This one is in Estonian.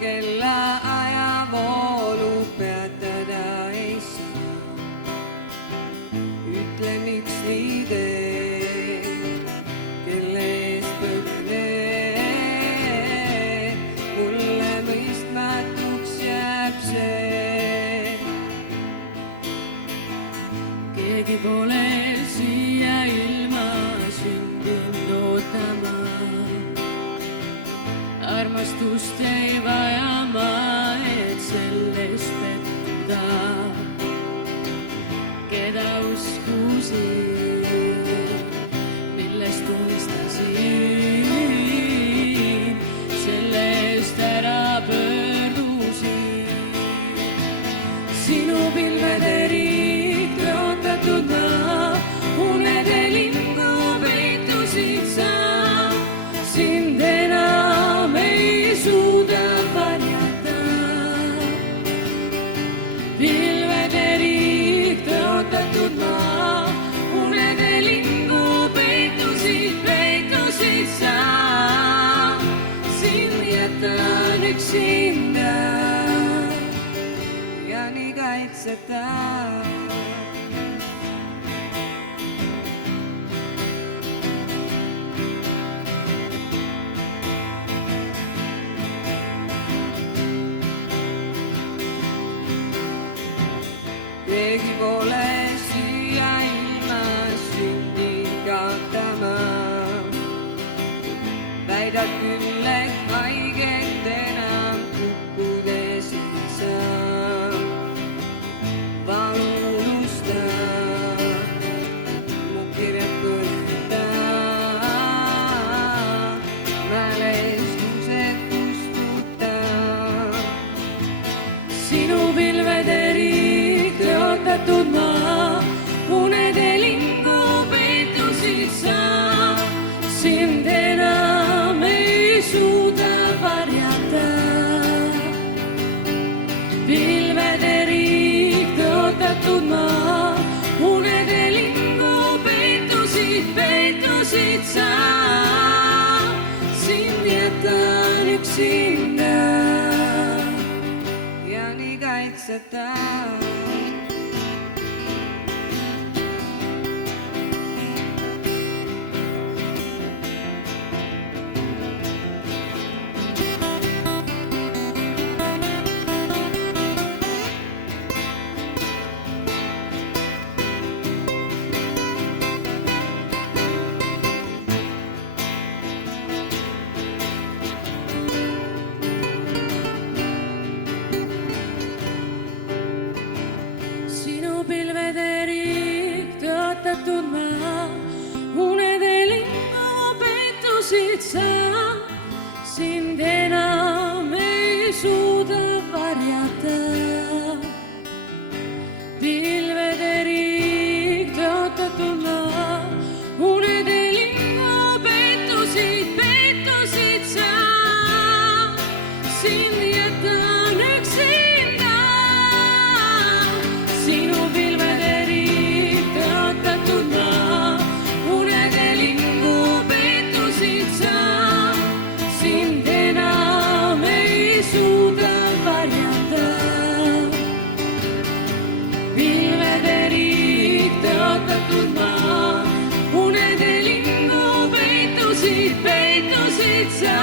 Kella ajavoolu peatada ei saa. Ütle, miks nii teed, kelle eest põhned. Mulle mõistmatuks jääb see. Keegi pole siia ilma sündinud ootama. Armastust ei vaja ma, et sellest pettuda. Keda uskusin, millest unistasin, selle eest ära pöördusin. Sinu pilvede riik, tõotatud maa, unede lingu peitusid sa. Sind enam ei suuda varjata. Pilvede riik, tõotatud maa, unede lingu peitusid sa. Sind jätan üksinda ja nii kaitseta. Keegi pole siia ilma sündinud kaotama. Väidad küll, et haiget enam kukkudes ei saa. Palun unusta, mu kirjad põleta. Mälestused kustuta. Sinu pilvede riik, tõotatud maa, unede lingu peitusid sa. Sind enam ei suuda varjata. Pilvede riik, tõotatud maa, unede lingu peitusid sa. Sind jätan üksinda ja nii kaitseta. Pilvede riik, tõotatud maa, unede lingu peitusid sa. Sind enam ei suuda varjata. Pilvede riik, tõotatud maa, unede lingu peitusid sa. Sind jätan üksinda. Sinu pilvede riik, tõotatud maa, unede lingu peitusid sa. Sind enam ei suuda varjata. Pilvede riik, tõotatud maa, unede lingu peitusid sa.